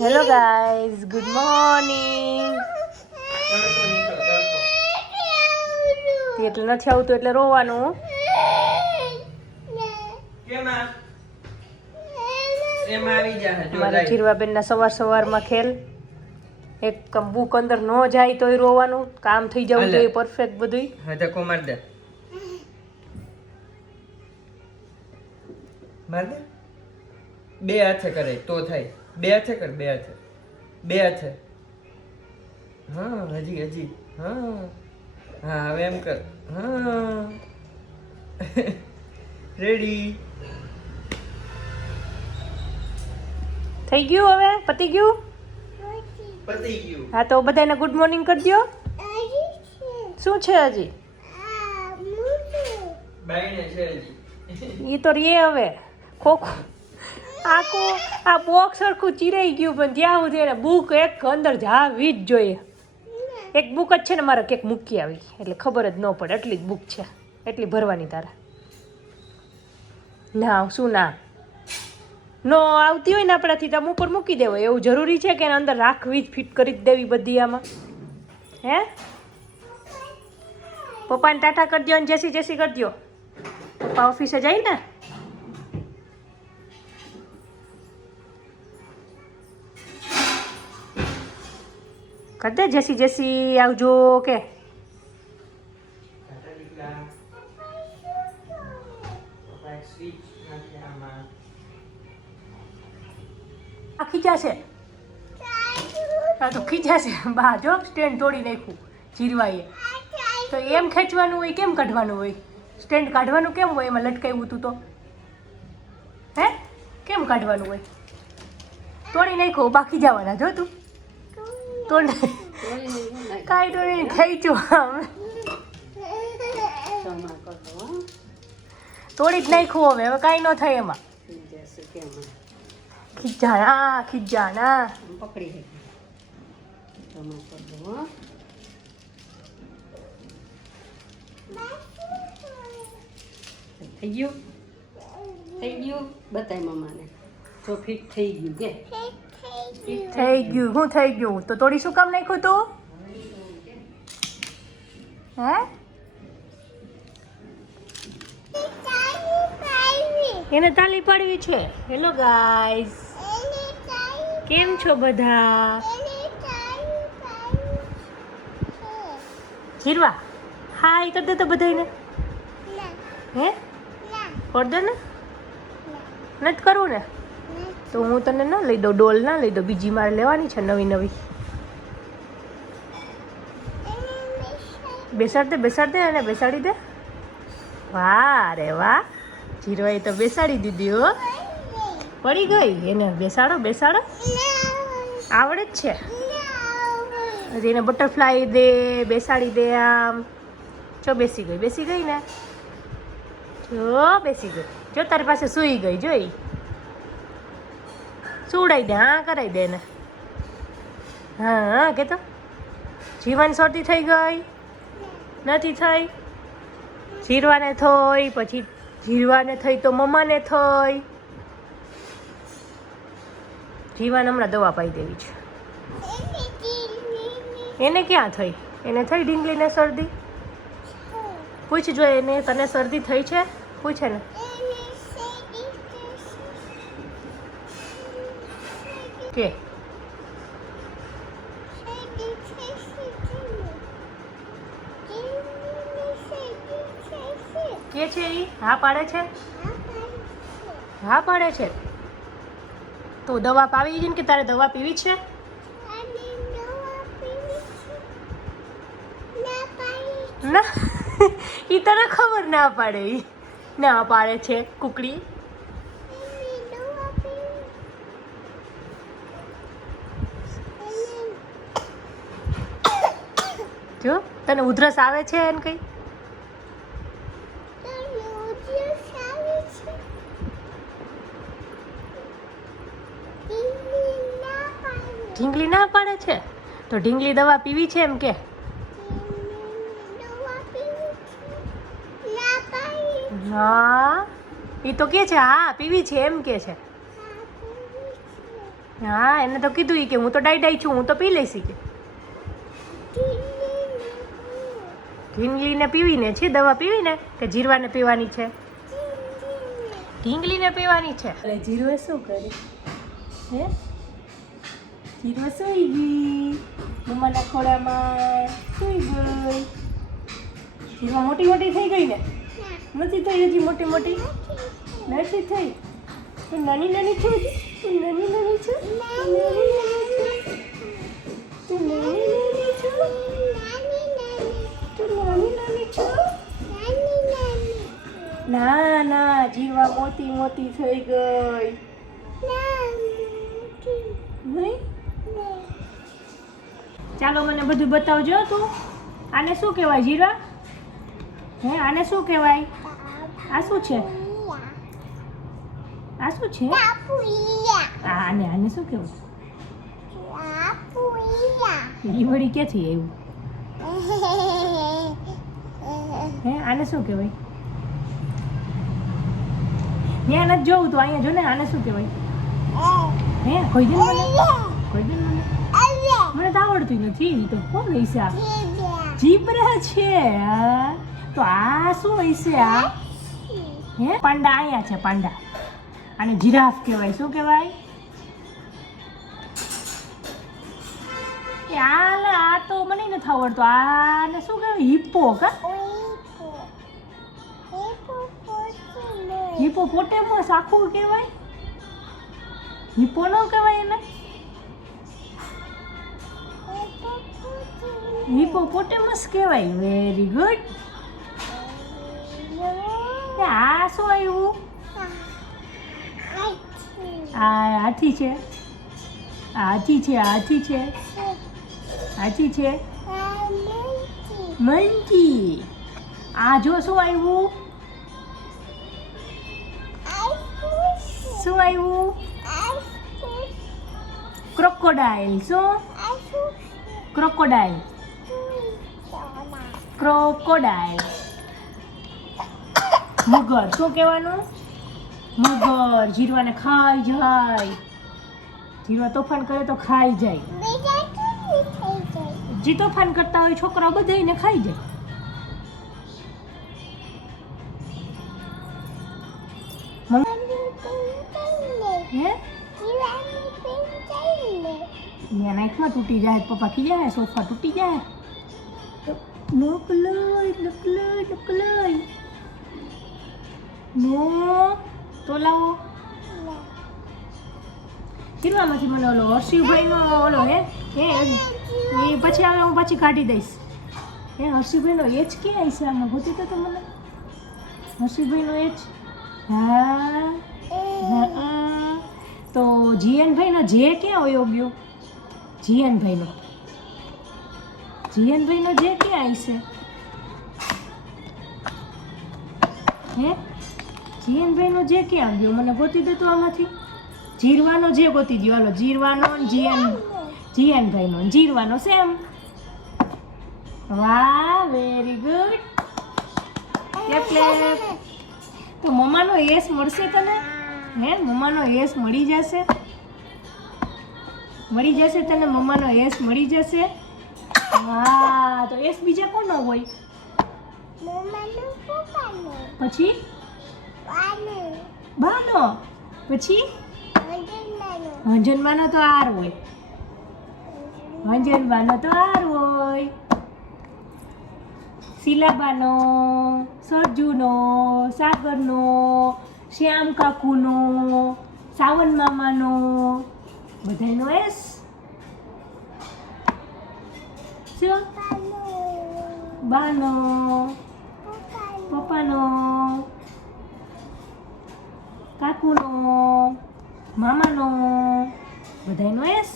Hello guys, good morning. એટલે નથી આવતું એટલે રોવાનું. મારા જીરવાબેનના સવારમાં ખેલ. એક બુક અંદર ન જાય તોય રોવાનું. કામ થઈ જવું જોઈએ પરફેક્ટ બધું. માર દે બે હાથે કરે તો થાય. બે હાથે કર, બે હાથે, બે હાથે. હા હજી હા હા હવે એમ કર. હા રેડી થઈ ગયું. હવે પતી ગયું. પતી ગયું. હા તો બધાને ગુડ મોર્નિંગ કરી દો. શું છે હજી? બાઈને છે હજી. એ તો રે હવે ખોખું આખું આ બોક્સ સરખું ચીરાઈ ગયું, પણ ત્યાં સુધી એને બુક એક અંદર જાવી જ જોઈએ. એક બુક જ છે ને મારે ક્યાંક મૂકી આવી એટલે ખબર જ ન પડે. એટલી જ બુક છે, એટલી ભરવાની તારે. ના શું ના ન આવતી હોય ને આપણાથી તો ઉપર મૂકી દેવાય. એવું જરૂરી છે કે એને અંદર રાખવી જ, ફિટ કરી જ દેવી બધી આમાં? હે પપ્પાને ટાટા કરી દો ને જેસી જેસી કરી દો. પપ્પા ઓફિસે જાય ને. કર દે જેસી જેસી આવજો કે. આ ખીચાશે. હા તો ખીચાશે. બા જો સ્ટેન્ડ તોડી નાખ્યું જીરવાએ. તો એમ ખેંચવાનું હોય, કેમ કાઢવાનું હોય? સ્ટેન્ડ કાઢવાનું કેમ હોય? એમાં લટકાવ્યું હતું તો હે કેમ કાઢવાનું હોય? તોડી નાખ્યું. બાકી જવાના જો તું તોડી કાંઈ તોડી ખેંચ્યું. તોડી જ નાખ્યું. હવે કાંઈ ન થાય એમાં. ખીજાણા ખીજાણા પકડી થઈ ગયું. થઈ ગયું. બતાય મમ્માને તો ફિટ થઈ ગયું કે થઈ ગયું. શું થઈ ગયું? તો તોડી શું કામ નાખ્યું તું? હે એને તાલી પાડવી છે. હેલો ગાઈઝ, કેમ છો બધા? જીરવા હાય કરી દે તો બધાને. હે કર દે ને. નથી કરવું ને તો હું તને ના લઈ દઉં. ડોલ ના લઈ દઉં. બીજી મારે લેવાની છે નવી નવી. બેસાડ દે, બેસાડ દે અને બેસાડી દે. વાહ રે વાહ, જીરવાએ તો બેસાડી દીધી હો. પડી ગઈ. એને બેસાડો બેસાડો. આવડે જ છે હજી. એને બટરફ્લાય દે, બેસાડી દે આમ. જો બેસી ગઈ, બેસી ગઈ ને. જો બેસી ગઈ. જો તારી પાસે સૂઈ ગઈ. જોઈ સુવડાવી દે. હા કરાવી દે એને. હા કે તો જીવન શરદી થઈ ગઈ નથી થઈ? જીરવાને થઈ, પછી જીરવાને થઈ તો મમ્માને થઈ. જીવાને હમણાં દવા પાઈ દેવી છે. એને ક્યાં થઈ? એને થઈ ઢીંગલીને શરદી. પૂછજો એને, તને શરદી થઈ છે? પૂછે ને. કે કે છે ઈ? હા પાડે છે. હા પાડે છે. તો દવા પાવી છે ને? કે તારે દવા પીવી છે? ના ઈ તને ખબર ના પાડે. ઈ ના પાડે છે કુકડી. જો તને ઉધરસ આવે છે એને કઈ? ઢીંગલી ના પાડે છે તો ઢીંગલી દવા પીવી છે એમ કે? હા, એ તો કે છે. હા પીવી છે એમ કે છે. હા, પીવી છે. હા, એ તો કે છે. હા પીવી છે એમ કે છે. હા, પીવી છે. હા, એ તો કે છે. હા પીવી છે. હા, પીવી છે. કે? હા એને તો કીધું ઈ કે હું તો ડાઈ છું, હું તો પી લઈશ ઈ કે. ઢીંગલીને પીવીને છે દવા પીવીને કે જીરવાને પીવાની છે? ઢીંગલીને પીવાની છે. અરે જીરવે શું કરે? હે જીરવા સૂઈ ગઈ મમ્માના ખોળામાં, સૂઈ ગઈ. જીરવા મોટી મોટી થઈ ગઈ ને? નથી થઈ હજી મોટી મોટી? નથી થઈ. તું નાની નાની છો હજી? તું નાની નાની છો? તું નાની નાની છો? તું નાની નાની છો? ના ના જીરવા મોટી મોટી થઈ ગઈ. નહીં? ચાલો મને બધું બતાવજો તું. આને શું કહેવાય જીરા? હે આને શું કહેવાય? આ શું છે? આ શું છે? આને શું કહેવાય? ઈ વળી ક્યાંથી આવ્યું? હે આને શું કહેવાય? ત્યાં નથી જોવું તો અહીંયા જો ને. આને શું કહેવાય? હે કોઈ દે મને? કોઈ દે મને? મને તો આવડતું નથી. ઈ તો કોણ હશે આ? જીબ્રા છે. તો આ શું હશે આ? હે પાંડા અહીંયા છે પાંડા. આને જીરાફ કહેવાય. શું કહેવાય? આ તો મને નથી આવડતું. આને શું કહેવાય? હિપ્પો કા? હિપ્પોપોટેમસ આખું કહેવાય? હિપ્પો નો કહેવાય એને? હિપ્પોપોટેમસ કહેવાય. Very good. આ શું આવ્યું? આ હાથી છે. હાથી છે. હાથી છે. હાથી છે. મંકી. આ જો શું આવ્યું? શું આવ્યું? ક્રોકોડાઇલ. શું? ક્રોકોડાઇલ. ક્રોકોડાઇલ. મગર. શું કહેવાનું? મગર. જીરવાને ખાઈ જાય. જીરવા તોફાન કરે તો ખાઈ જાય. જે તોફાન કરતા હોય છોકરાઓ બધાને ખાઈ જાય. હે નાઈટમાં તૂટી જાય. પપ્પા ખી જાય. સોફા તૂટી જાય. નકલઈ. નો તો લાવો. કિરવામાંથી મને ઓલો હર્ષિભાઈનો ઓલો હે એ પછી આવે હું પાછી કાઢી દઈશ. હે હર્ષિભાઈનો એચ ક્યાં છે? આમાં ગોતી તો મને હર્ષિભાઈનો એચ. હા તો જીએનભાઈનો જે ક્યાં વયો ગયો? જીએનભાઈનો જે ક્યાં આવશે? હે જીએનભાઈનો જે ક્યાં ગયો? મને ગોતી દે તો આમાંથી. જીરવાનો જે ગોતી દો. હાલો જીરવાનો જીએનભાઈનો જીરવાનો સેમ. વાહ વેરી ગુડ. તો મમ્માનો એસ મળશે તને? હે મમ્માનો એસ મળી જશે? મળી જશે તને? મમ્માનો એસ મળી જશે? હા તો એસ બીજા કોનો હોય? પછી બાનો. પછી હંજનબાનો તો આર હોય. હંજનબાનો તો આર હોય. શીલાબાનો, સરજુનો, સાગરનો, શ્યામ કાકુનો, સાવન મામાનો, બધાયનો એસ. શું? બાનો, પપ્પાનો, કાકુનો, મામાનો, બધાયનો એસ.